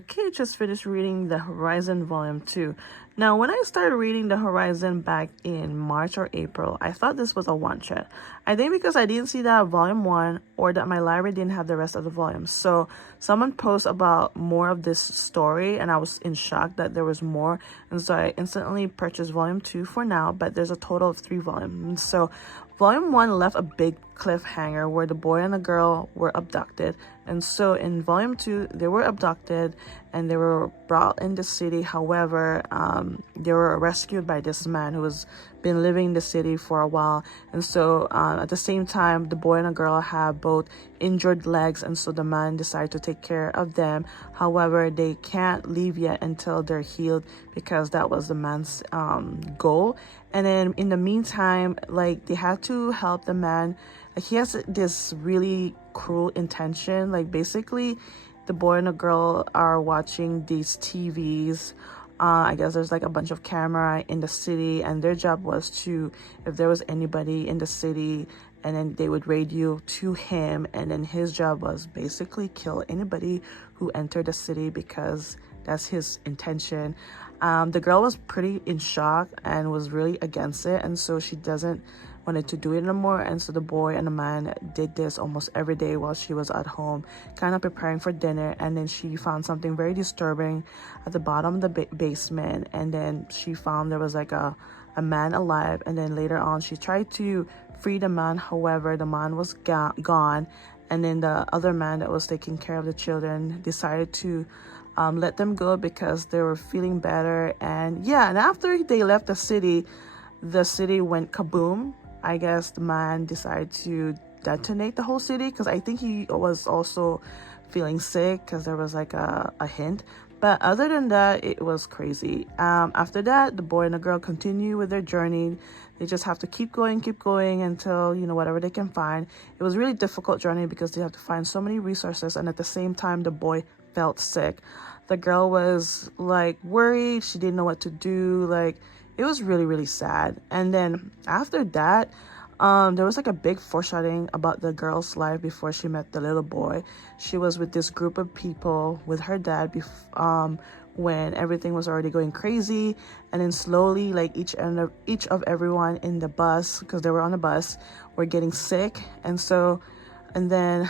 Okay, just finished reading The Horizon Volume 2. Now, when I started reading The Horizon back in March or April, I thought this was a one-shot. I think because I didn't see that Volume 1 or that my library didn't have the rest of the volumes. So someone posted about more of this story and I was in shock that there was more. And so I instantly purchased Volume 2 for now, but there's a total of 3 volumes. So Volume 1 left a big cliffhanger where the boy and the girl were abducted. And so in Volume 2, they were abducted and they were brought in the city. However, they were rescued by this man who has been living in the city for a while. And so at the same time, the boy and the girl have both injured legs. And so the man decided to take care of them. However, they can't leave yet until they're healed because that was the man's goal. And then in the meantime, like, they had to help the man. He has this really cruel intention. Like, basically, the boy and the girl are watching these TVs. I guess there's like a bunch of camera in the city, and their job was to, if there was anybody in the city, and then they would radio to him, and then his job was basically kill anybody who entered the city because that's his intention. The girl was pretty in shock and was really against it, and so she doesn't wanted to do it anymore. And so the boy and the man did this almost every day while she was at home, kind of preparing for dinner. And then she found something very disturbing at the bottom of the basement, and then she found there was like a man alive. And then later on she tried to free the man. However, the man was gone, and then the other man that was taking care of the children decided to let them go because they were feeling better. And yeah, and after they left the city went kaboom. I guess the man decided to detonate the whole city because I think he was also feeling sick because there was like a hint. But other than that, it was crazy. After that, the boy and the girl continue with their journey. They just have to keep going until, you know, whatever they can find. It was a really difficult journey because they have to find so many resources, and at the same time, the boy felt sick. The girl was like worried. She didn't know what to do. Like, it was really, really sad. And then after that, there was like a big foreshadowing about the girl's life before she met the little boy. She was with this group of people with her dad when everything was already going crazy. And then slowly, like, each of everyone in the bus, because they were on the bus, were getting sick. And then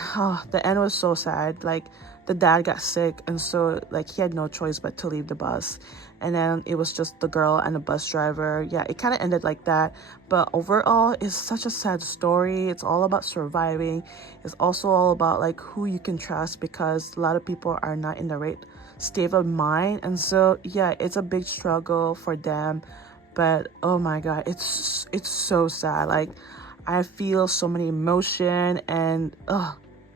the end was so sad. Like, the dad got sick, and so like he had no choice but to leave the bus. And then it was just the girl and the bus driver. Yeah, it kind of ended like that. But overall, it's such a sad story. It's all about surviving. It's also all about like who you can trust, because a lot of people are not in the right state of mind. And so yeah, it's a big struggle for them. But oh my god, it's so sad. Like, I feel so many emotion, and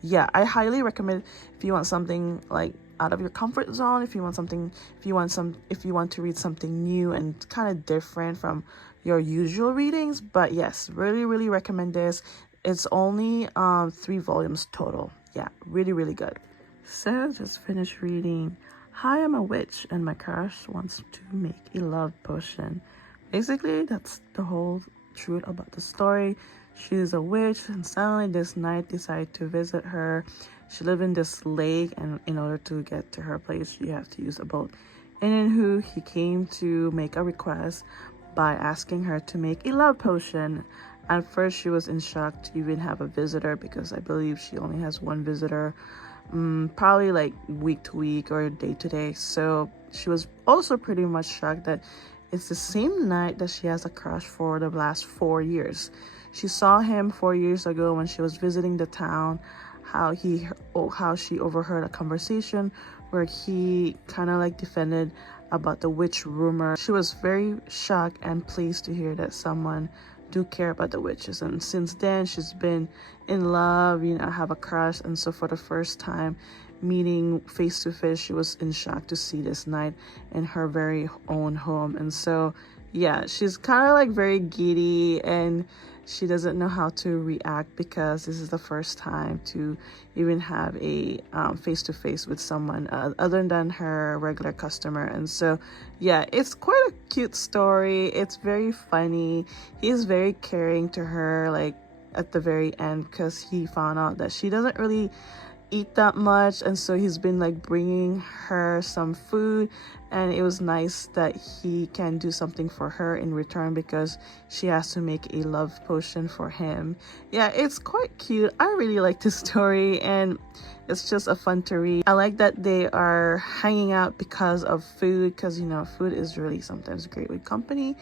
yeah, I highly recommend if you want something like out of your comfort zone, if you want to read something new and kind of different from your usual readings. But yes, really, really recommend this. It's only 3 volumes total. Yeah, really, really good. So just finished reading Hi, I'm a Witch and My Crush Wants to Make a Love Potion. Basically, that's the whole truth about the story. She's a witch, and suddenly this knight decided to visit her. She lived in this lake, and in order to get to her place, you have to use a boat. And then he came to make a request by asking her to make a love potion. At first, she was in shock to even have a visitor, because I believe she only has one visitor, probably like week to week or day to day. So she was also pretty much shocked that it's the same knight that she has a crush for the last 4 years. She saw him 4 years ago when she was visiting the town, how she overheard a conversation where he kind of like defended about the witch rumor. She was very shocked and pleased to hear that someone do care about the witches. And since then, she's been in love, you know, have a crush. And so for the first time meeting face to face, she was in shock to see this knight in her very own home. And so yeah, she's kind of like very giddy, and she doesn't know how to react because this is the first time to even have a face-to-face with someone other than her regular customer. And so yeah, it's quite a cute story. It's very funny. He's very caring to her, like at the very end, because he found out that she doesn't really eat that much, and so he's been like bringing her some food, and it was nice that he can do something for her in return because she has to make a love potion for him. Yeah, it's quite cute. I really like this story, and it's just a fun to read. I like that they are hanging out because of food, because you know, food is really sometimes great with company.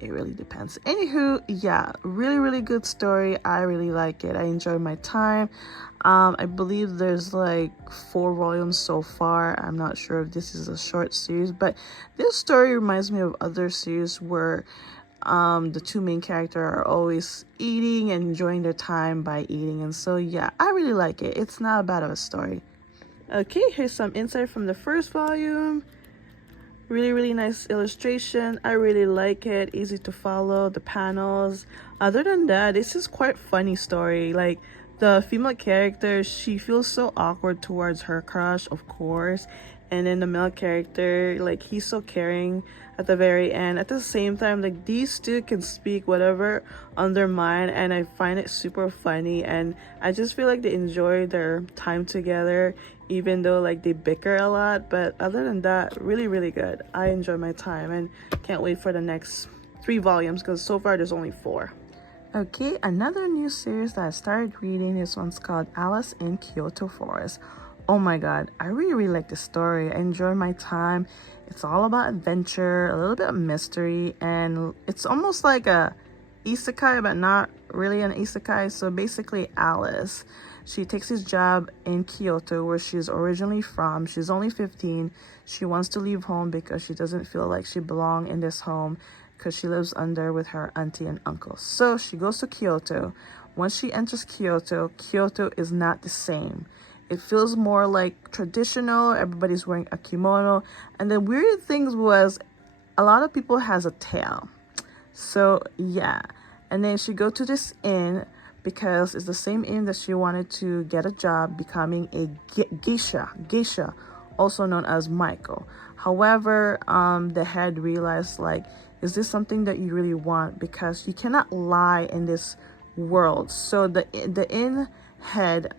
It really depends. Anywho, yeah, really good story. I really like it. I enjoyed my time. I believe there's like 4 volumes so far. I'm not sure if this is a short series, but this story reminds me of other series where the 2 main characters are always eating and enjoying their time by eating. And so yeah, I really like it. It's not bad of a story. Okay, here's some insight from the first volume. Really nice illustration. I really like it. Easy to follow, the panels. Other than that, this is quite funny story. Like, the female character, she feels so awkward towards her crush, of course, and then the male character, like, he's so caring at the very end. At the same time, like, these two can speak whatever on their mind, and I find it super funny, and I just feel like they enjoy their time together, even though like they bicker a lot. But other than that, really good. I enjoy my time and can't wait for the next 3 volumes because so far there's only 4. Okay, another new series that I started reading, this one's called Alice in Kyoto Forest. Oh my god, I really like the story. I enjoy my time. It's all about adventure, a little bit of mystery, and it's almost like a isekai, but not really an isekai. So basically, Alice, she takes this job in Kyoto where she's originally from. She's only 15. She wants to leave home because she doesn't feel like she belongs in this home because she lives under with her auntie and uncle. So she goes to Kyoto. Once she enters Kyoto, Kyoto is not the same. It feels more like traditional. Everybody's wearing a kimono. And the weird thing was a lot of people has a tail. So yeah. And then she go to this inn because it's the same inn that she wanted to get a job becoming a geisha, also known as Maiko. However, the head realized, like, is this something that you really want? Because you cannot lie in this world. So the inn head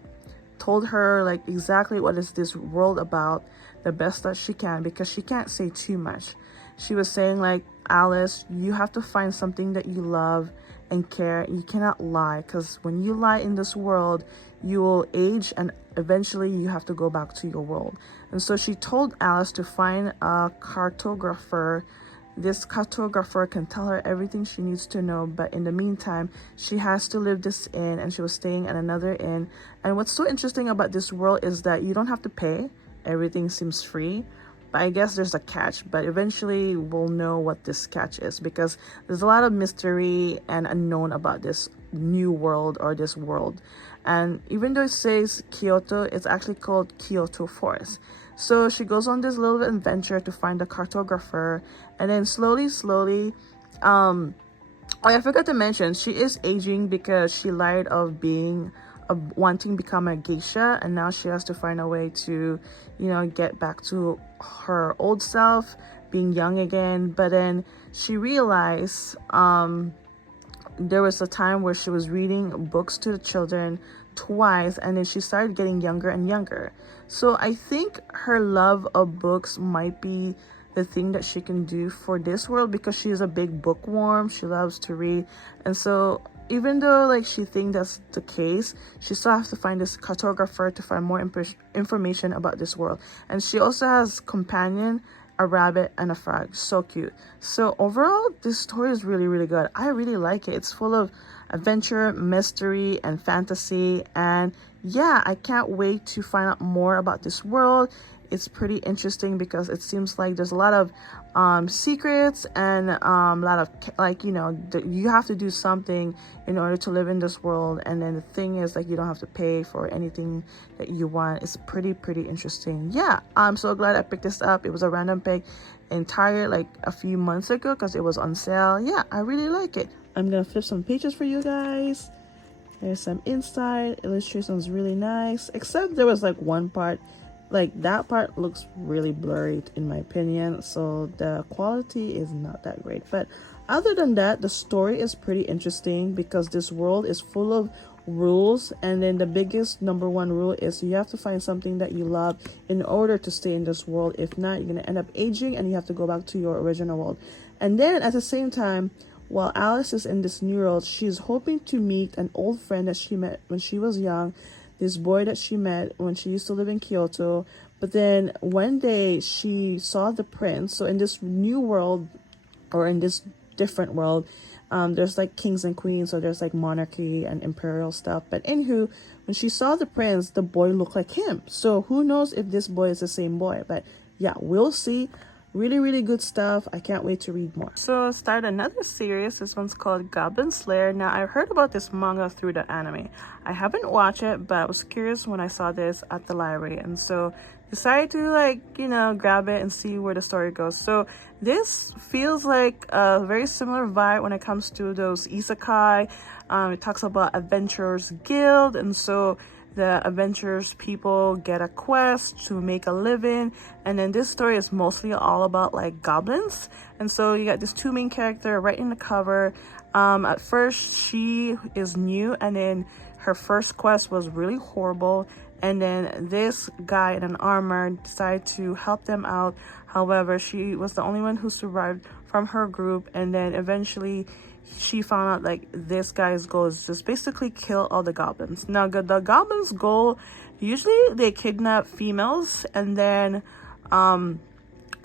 told her like exactly what is this world about, the best that she can, because she can't say too much. She was saying like, Alice, you have to find something that you love and care. You cannot lie, because when you lie in this world, you will age and eventually you have to go back to your world. And so she told Alice to find a cartographer. This cartographer can tell her everything she needs to know, but in the meantime, she has to live this inn, and she was staying at another inn. And what's so interesting about this world is that you don't have to pay. Everything seems free. But I guess there's a catch, but eventually we'll know what this catch is, because there's a lot of mystery and unknown about this new world or this world. And even though it says Kyoto, it's actually called Kyoto Forest. So she goes on this little adventure to find the cartographer, and then slowly, oh, I forgot to mention, she is aging because she lied of being wanting to become a geisha, and now she has to find a way to, you know, get back to her old self, being young again. But then she realized there was a time where she was reading books to the children twice, and then she started getting younger and younger. So I think her love of books might be the thing that she can do for this world, because she's a big bookworm. She loves to read. And so even though like she thinks that's the case, she still has to find this cartographer to find more information about this world. And she also has companion, a rabbit and a frog. So cute. So overall, this story is really good. I really like it. It's full of adventure, mystery, and fantasy. And yeah, I can't wait to find out more about this world. It's pretty interesting because it seems like there's a lot of secrets and a lot of, like, you know, you have to do something in order to live in this world. And then the thing is, like, you don't have to pay for anything that you want. It's pretty interesting. Yeah, I'm so glad I picked this up. It was a random pick entire like a few months ago because it was on sale. Yeah, I really like it. I'm gonna flip some pages for you guys. There's some inside illustrations, really nice, except there was like one part, like that part looks really blurry in my opinion, so the quality is not that great, but other than that, the story is pretty interesting because this world is full of rules, and then the biggest number one rule is you have to find something that you love in order to stay in this world. If not, you're going to end up aging and you have to go back to your original world. And then at the same time, while Alice is in this new world, she's hoping to meet an old friend that she met when she was young, this boy that she met when she used to live in Kyoto. But then one day she saw the prince. So in this new world, or in this different world, there's like kings and queens, so there's like monarchy and imperial stuff. But anywho, when she saw the prince, the boy looked like him. So who knows if this boy is the same boy? But yeah, we'll see. Really, really good stuff. I can't wait to read more. So I started another series. This one's called Goblin Slayer. Now, I heard about this manga through the anime. I haven't watched it, but I was curious when I saw this at the library. And so decided to grab it and see where the story goes. So this feels like a very similar vibe when it comes to those isekai. It talks about Adventurers Guild, and so the adventurers people get a quest to make a living, and then this story is mostly all about like goblins. And so you got this two main character right in the cover. At first she is new, and then her first quest was really horrible, and then this guy in an armor decided to help them out. However, she was the only one who survived from her group, and then eventually she found out like this guy's goal is just basically kill all the goblins. Now the goblins' goal, usually they kidnap females and then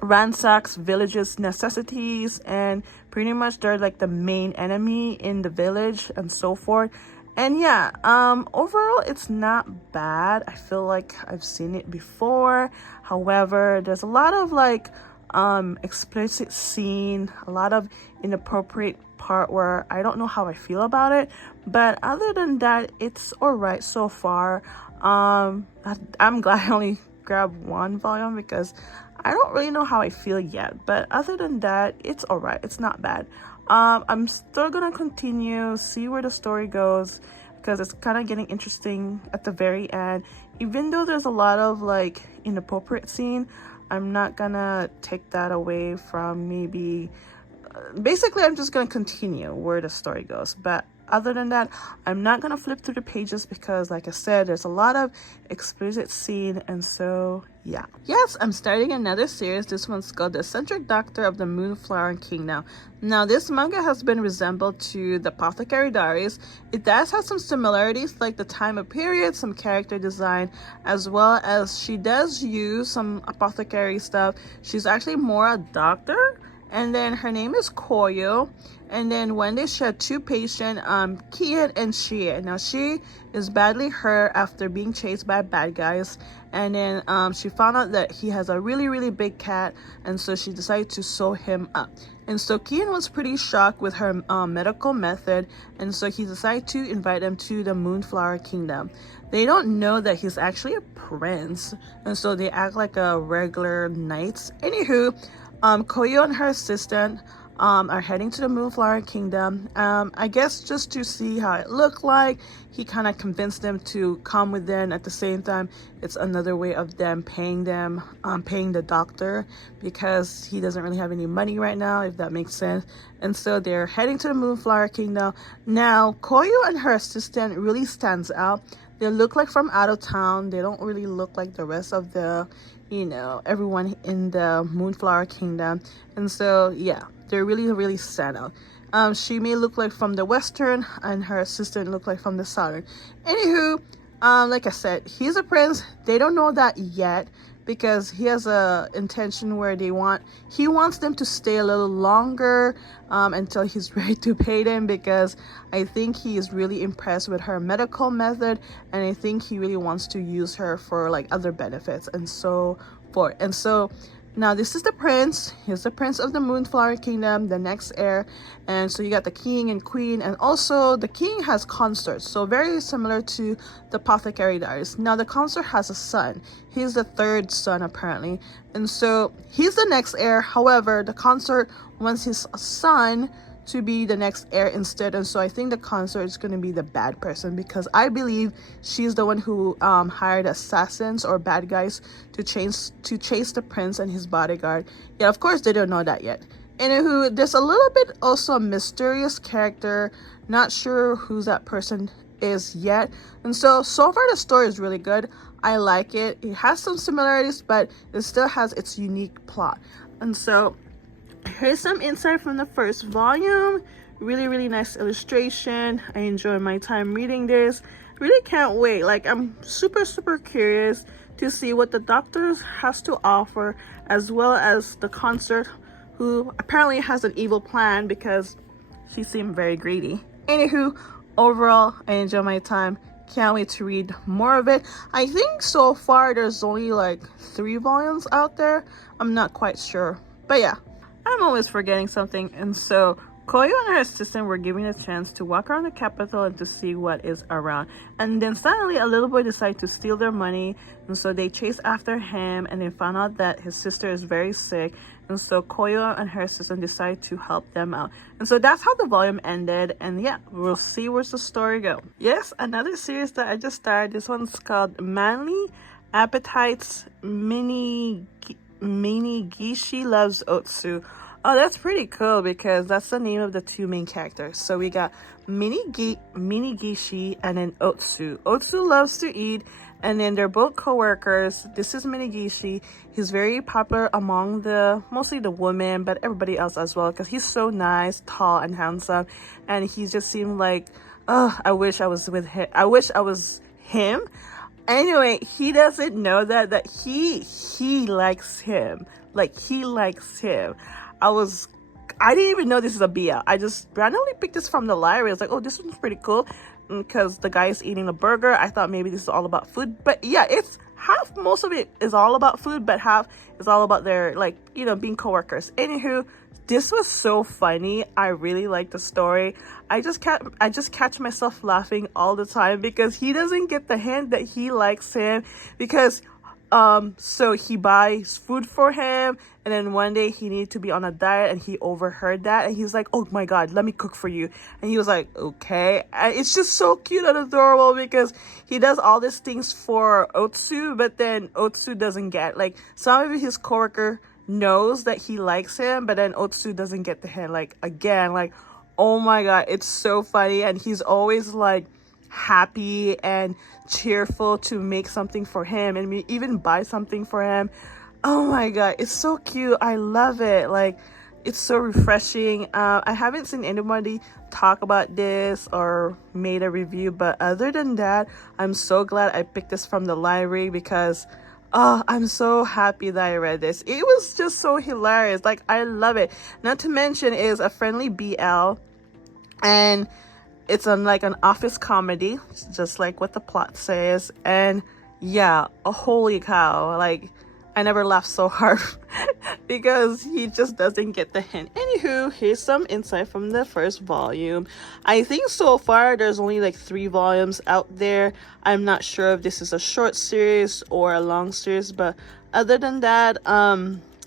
ransacks villages necessities, and pretty much they're like the main enemy in the village and so forth. And yeah, overall it's not bad. I feel like I've seen it before. However, there's a lot of like explicit scene, a lot of inappropriate part where I don't know how I feel about it. But other than that, it's alright so far. I'm glad I only grabbed one volume because I don't really know how I feel yet. But other than that, it's alright. It's not bad. I'm still gonna continue, see where the story goes, because it's kind of getting interesting at the very end. Even though there's a lot of like inappropriate scene, I'm not gonna take that away from maybe basically I'm just gonna continue where the story goes. But other than that, I'm not gonna flip through the pages because like I said, there's a lot of explicit scene. And so yeah, yes, I'm starting another series. This one's called The Eccentric Doctor of the Moonflower Kingdom. Now this manga has been resembled to the Apothecary Diaries. It does have some similarities like the time of period, some character design, as well as she does use some apothecary stuff. She's actually more a doctor. And then her name is Koyo. And then one day she had two patients, Kian and Shie. Now she is badly hurt after being chased by bad guys. And then she found out that he has a really, really big cat. And so she decided to sew him up. And so Kian was pretty shocked with her medical method. And so he decided to invite them to the Moonflower Kingdom. They don't know that he's actually a prince. And so they act like a regular knights. Anywho, Koyo and her assistant are heading to the Moonflower Kingdom. I guess just to see how it looked like. He kind of convinced them to come with them. At the same time, it's another way of them paying the doctor, because he doesn't really have any money right now, if that makes sense. And so they're heading to the Moonflower Kingdom. Now, Koyo and her assistant really stands out. They look like from out of town. They don't really look like the rest of the, everyone in the Moonflower Kingdom. And so yeah, they really, really stand out. She may look like from the western, and her assistant look like from the southern. Anywho, like I said, he's a prince. They don't know that yet, because he has a intention where he wants them to stay a little longer until he's ready to pay them, because I think he is really impressed with her medical method, and I think he really wants to use her for like other benefits and so forth. And so now this is the prince. He's the prince of the Moonflower Kingdom, the next heir. And so you got the king and queen, and also the king has consorts, so very similar to the Apothecary Diaries. Now the consort has a son. He's the third son apparently, and so he's the next heir. However, the consort wants his son to be the next heir instead, and so I think the consort is going to be the bad person, because I believe she's the one who hired assassins or bad guys to chase the prince and his bodyguard. Yeah, of course they don't know that yet. Anywho, there's a little bit also a mysterious character. Not sure who that person is yet. And so far the story is really good. I like it. It has some similarities, but it still has its unique plot. And so here's some insight from the first volume. Really nice illustration. I enjoy my time reading this. Really can't wait. Like, I'm super curious to see what the Doctor has to offer, as well as the Consort, who apparently has an evil plan because she seemed very greedy. Anywho, overall, I enjoy my time. Can't wait to read more of it. I think so far there's only like 3 volumes out there. I'm not quite sure. But yeah, I'm always forgetting something. And so Koyo and her assistant were given a chance to walk around the capital and to see what is around. And then suddenly a little boy decided to steal their money. And so they chased after him and they found out that his sister is very sick. And so Koyo and her assistant decided to help them out. And so that's how the volume ended. And yeah, we'll see where's the story go. Yes, another series that I just started. This one's called Manly Appetites Mini Gishi Loves Otsu. Oh, that's pretty cool because that's the name of the 2 main characters. So we got Mini Gishi and then Otsu. Otsu loves to eat, and then they're both co-workers. This is Mini Gishi. He's very popular among mostly the women, but everybody else as well, because he's so nice, tall, and handsome. And he just seemed like, oh, I wish I was with him. I wish I was him. Anyway, he doesn't know that he likes him. Like, he likes him. I didn't even know this is a BL. I just randomly picked this from the library. I was like, oh, this one's pretty cool because the guy is eating a burger. I thought maybe this is all about food, but yeah, it's half. Most of it is all about food, but half is all about their, like, you know, being coworkers. Anywho, this was so funny. I really liked the story. I just catch myself laughing all the time because he doesn't get the hint that he likes him, because so he buys food for him, and then one day he needed to be on a diet and he overheard that and he's like, oh my god, let me cook for you. And he was like, okay. And it's just so cute and adorable because he does all these things for Otsu, but then Otsu doesn't get, like, some of his coworker knows that he likes him, but then Otsu doesn't get the hint. Like, again, like, oh my god, it's so funny. And he's always like happy and cheerful to make something for him and even buy something for him. Oh my god, it's so cute. I love it. Like, it's so refreshing. I haven't seen anybody talk about this or made a review, but other than that, I'm so glad I picked this from the library because I'm so happy that I read this. It was just so hilarious. Like, I love it. Not to mention, it's a friendly BL, and it's like an office comedy, just like what the plot says. And yeah, holy cow, like, I never laughed so hard because he just doesn't get the hint. Anywho, here's some insight from the first volume. I think so far there's only like 3 volumes out there. I'm not sure if this is a short series or a long series, but other than that,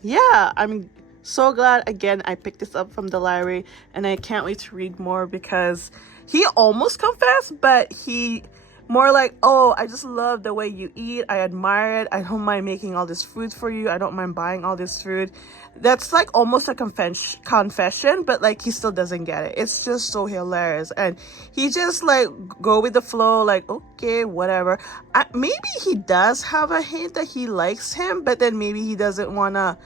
yeah, I'm so glad again I picked this up from the library, and I can't wait to read more because he almost confessed, but he more like, oh, I just love the way you eat. I admire it. I don't mind making all this food for you. I don't mind buying all this food. That's like almost a confession, but like he still doesn't get it. It's just so hilarious. And he just like go with the flow, like, okay, whatever. Maybe he does have a hint that he likes him, but then maybe he doesn't want to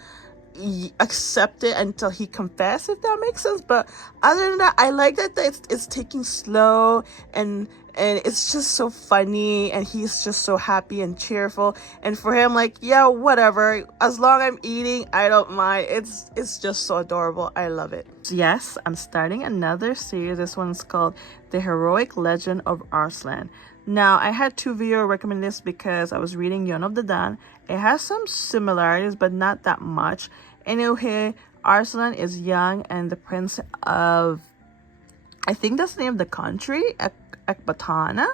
accept it until he confesses, if that makes sense. But other than that, I like that it's taking slow, and it's just so funny, and he's just so happy and cheerful. And for him, like, yeah, whatever, as long as I'm eating, I don't mind. It's just so adorable. I love it. Yes, I'm starting another series. This one's called The Heroic Legend of Arslan. Now, I had 2 viewers recommend this because I was reading Yon of the Dan. It has some similarities, but not that much. Anyway, Arslan is young and the prince of, I think that's the name of the country, Ekbatana,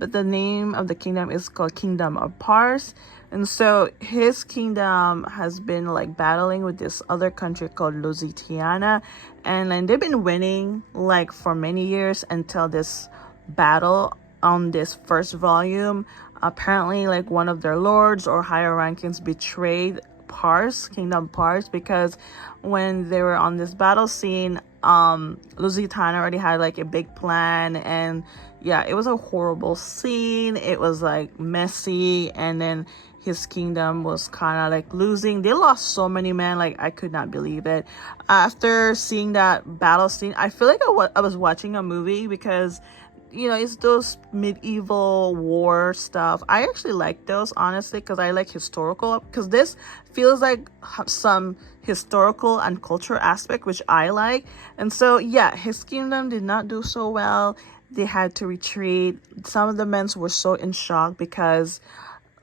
but the name of the kingdom is called Kingdom of Pars. And so his kingdom has been like battling with this other country called Lusitania, and they've been winning like for many years until this battle on this first volume. Apparently, like, one of their lords or higher rankings betrayed kingdom parts, because when they were on this battle scene, Lusitano already had like a big plan, and yeah, it was a horrible scene. It was like messy, and then his kingdom was kind of like losing. They lost so many men, like I could not believe it. After seeing that battle scene, I feel like I was watching a movie, because it's those medieval war stuff. I actually like those, honestly, because I like historical, because this feels like some historical and cultural aspect, which I like. And so yeah, his kingdom did not do so well. They had to retreat. Some of the men were so in shock, because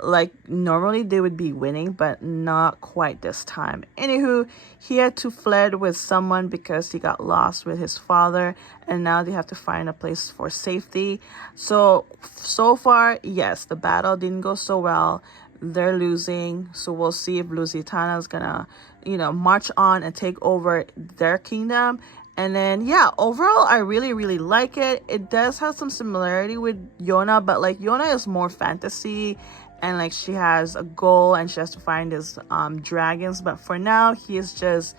like normally they would be winning, but not quite this time. Anywho, he had to fled with someone because he got lost with his father, and now they have to find a place for safety. So far, yes, the battle didn't go so well. They're losing, so we'll see if Lusitana is gonna march on and take over their kingdom. And then yeah, overall I really like it. It does have some similarity with Yona, but like Yona is more fantasy, and like she has a goal and she has to find his dragons. But for now, he is just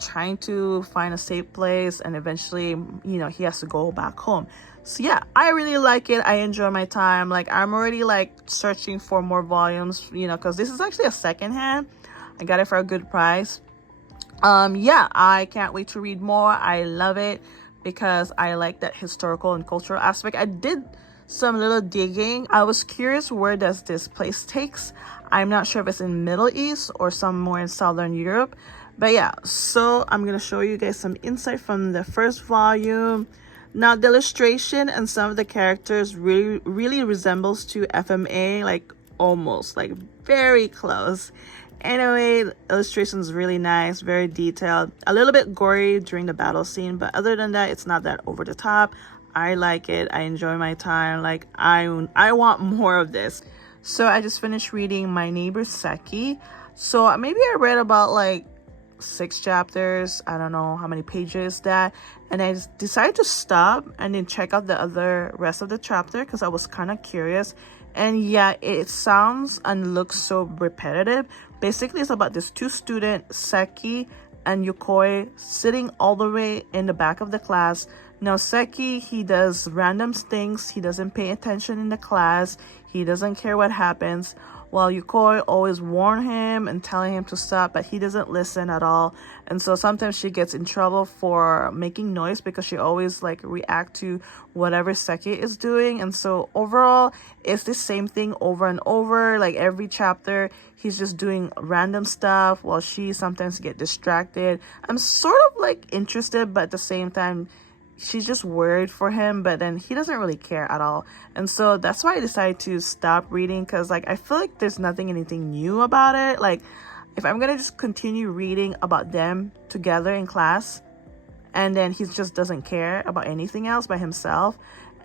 trying to find a safe place, and eventually he has to go back home. So yeah, I really like it. I enjoy my time. Like I'm already like searching for more volumes, because this is actually a secondhand. I got it for a good price. Yeah, I can't wait to read more. I love it because I like that historical and cultural aspect. I did some little digging. I was curious, where does this place takes? I'm not sure if it's in Middle East or somewhere in Southern Europe. But yeah, so I'm gonna show you guys some insight from the first volume. Now the illustration and some of the characters really resembles to FMA, like almost, like very close. Anyway, the illustration is really nice, very detailed, a little bit gory during the battle scene, but other than that, it's not that over the top. I like it. I enjoy my time. Like I want more of this. So I just finished reading My Neighbor Seki. So maybe I read about like 6 chapters. I don't know how many pages that, and I decided to stop and then check out the rest of the chapter, because I was kind of curious. And yeah, it sounds and looks so repetitive. Basically, it's about this 2 students, Seki and Yukoi, sitting all the way in the back of the class. Now Seki, he does random things. He doesn't pay attention in the class. He doesn't care what happens, while Yukoi always warn him and telling him to stop, but he doesn't listen at all. And so sometimes she gets in trouble for making noise, because she always like react to whatever Seki is doing. And so overall, it's the same thing over and over. Like every chapter, he's just doing random stuff, while she sometimes get distracted. I'm sort of like interested, but at the same time, she's just worried for him, but then he doesn't really care at all. And so that's why I decided to stop reading, because like I feel like there's anything new about it. Like if I'm gonna just continue reading about them together in class, and then he just doesn't care about anything else by himself,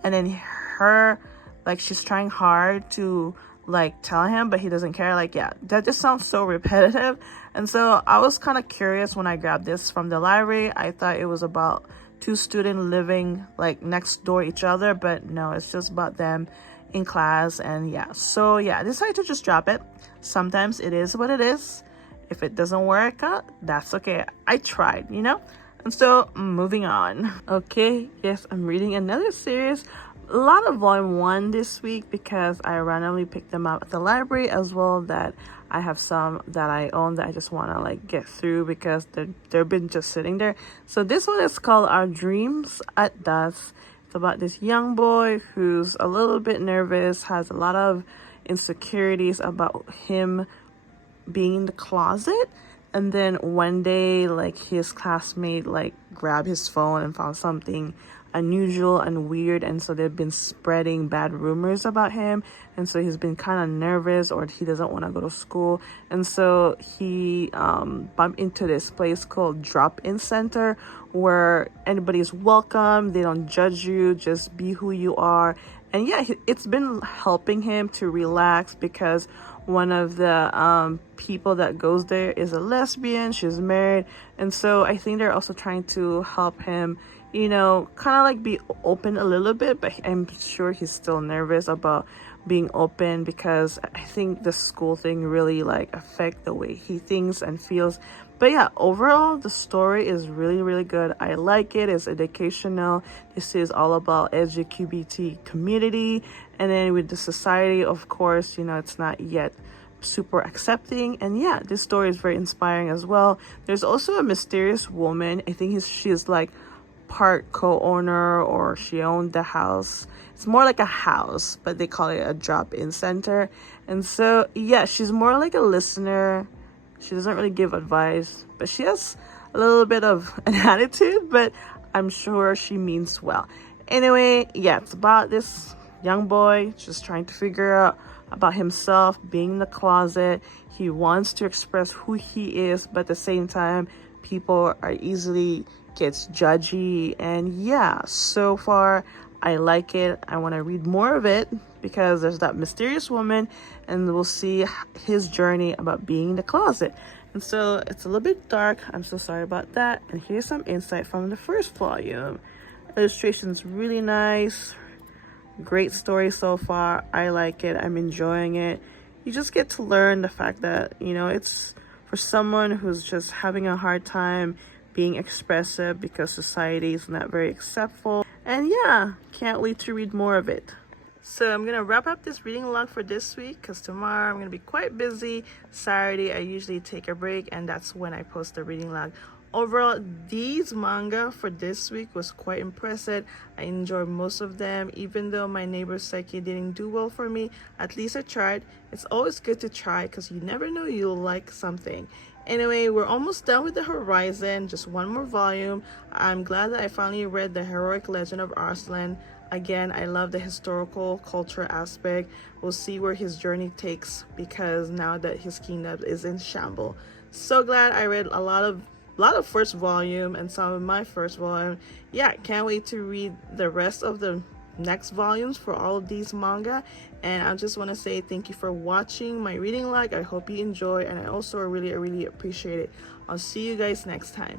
and then her, like she's trying hard to like tell him, but he doesn't care, like yeah, that just sounds so repetitive. And so I was kind of curious when I grabbed this from the library. I thought it was about 2 students living like next door each other, but no, it's just about them in class. And yeah, so yeah, I decided to just drop it. Sometimes it is what it is. If it doesn't work out, that's okay. I tried, And so moving on. Okay, yes, I'm reading another series. A lot of volume 1 this week, because I randomly picked them up at the library, as well that I have some that I own that I just want to like get through, because they've been just sitting there. So this one is called Our Dreams at Dusk. It's about this young boy who's a little bit nervous, has a lot of insecurities about him being in the closet. And then one day, like his classmate like grabbed his phone and found something unusual and weird, and so they've been spreading bad rumors about him, and so he's been kind of nervous, or he doesn't want to go to school. And so he bumped into this place called Drop-In Center, where anybody's welcome. They don't judge you, just be who you are. And yeah, it's been helping him to relax, because one of the people that goes there is a lesbian. She's married, and so I think they're also trying to help him, kind of like be open a little bit, but I'm sure he's still nervous about being open, because I think the school thing really like affect the way he thinks and feels. But yeah, overall the story is really, really good. I like it. It's educational. This is all about LGBT community, and then with the society, of course, you know, it's not yet super accepting. And yeah, this story is very inspiring as well. There's also a mysterious woman. I think she's like part co-owner, or she owned the house. It's more like a house, but they call it a drop-in center. And so yeah, she's more like a listener. She doesn't really give advice, but she has a little bit of an attitude, but I'm sure she means well. Anyway, yeah, it's about this young boy just trying to figure out about himself, being in the closet. He wants to express who he is, but at the same time, people are easily gets judgy. And yeah, so far I like it. I want to read more of it because there's that mysterious woman, and we'll see his journey about being in the closet. And so it's a little bit dark. I'm so sorry about that. And here's some insight from the first volume. Illustrations really nice. Great story so far. I like it. I'm enjoying it. You just get to learn the fact that, you know, it's for someone who's just having a hard time being expressive because society is not very acceptful. And yeah, can't wait to read more of it. So I'm gonna wrap up this reading log for this week, because tomorrow I'm gonna be quite busy. Saturday I usually take a break, and that's when I post the reading log. Overall, these manga for this week was quite impressive. I enjoyed most of them, even though my neighbor's Psyche didn't do well for me. At least I tried. It's always good to try, because you never know, you'll like something. Anyway, we're almost done with the Horizon, just one more volume. I'm glad that I finally read The Heroic Legend of Arslan. Again, I love the historical culture aspect. We'll see where his journey takes, because now that his kingdom is in shambles. So glad I read a lot of first volume and some of my first volume. Yeah, can't wait to read the rest of the next volumes for all of these manga. And I just want to say thank you for watching my reading log. I hope you enjoy, and I also really appreciate it. I'll see you guys next time.